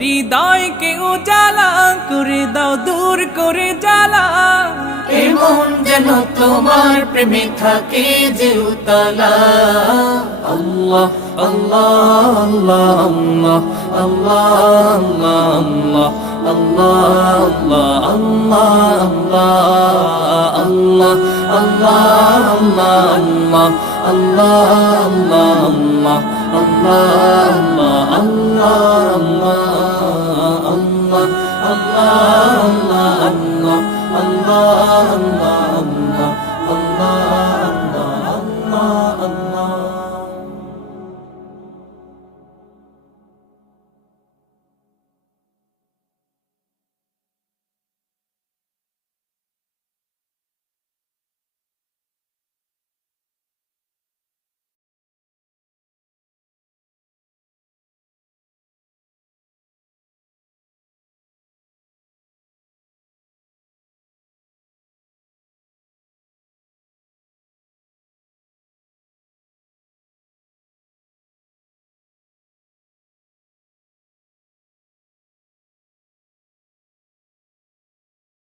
হৃদয়কে উজালা করে দাও, দূর করে জ্বালা। এমন যেন তোমার প্রেমে থাকে যে উতলা। আল্লাহ আল্লাহ আল্লাহ আল্লাহ আল্লাহ আল্লাহ আল্লাহ আল্লাহ আল্লাহ আল্লাহ আল্লাহ আল্লাহ আল্লাহ আল্লাহ আল্লাহ আল্লাহ আল্লাহ আল্লাহ আল্লাহ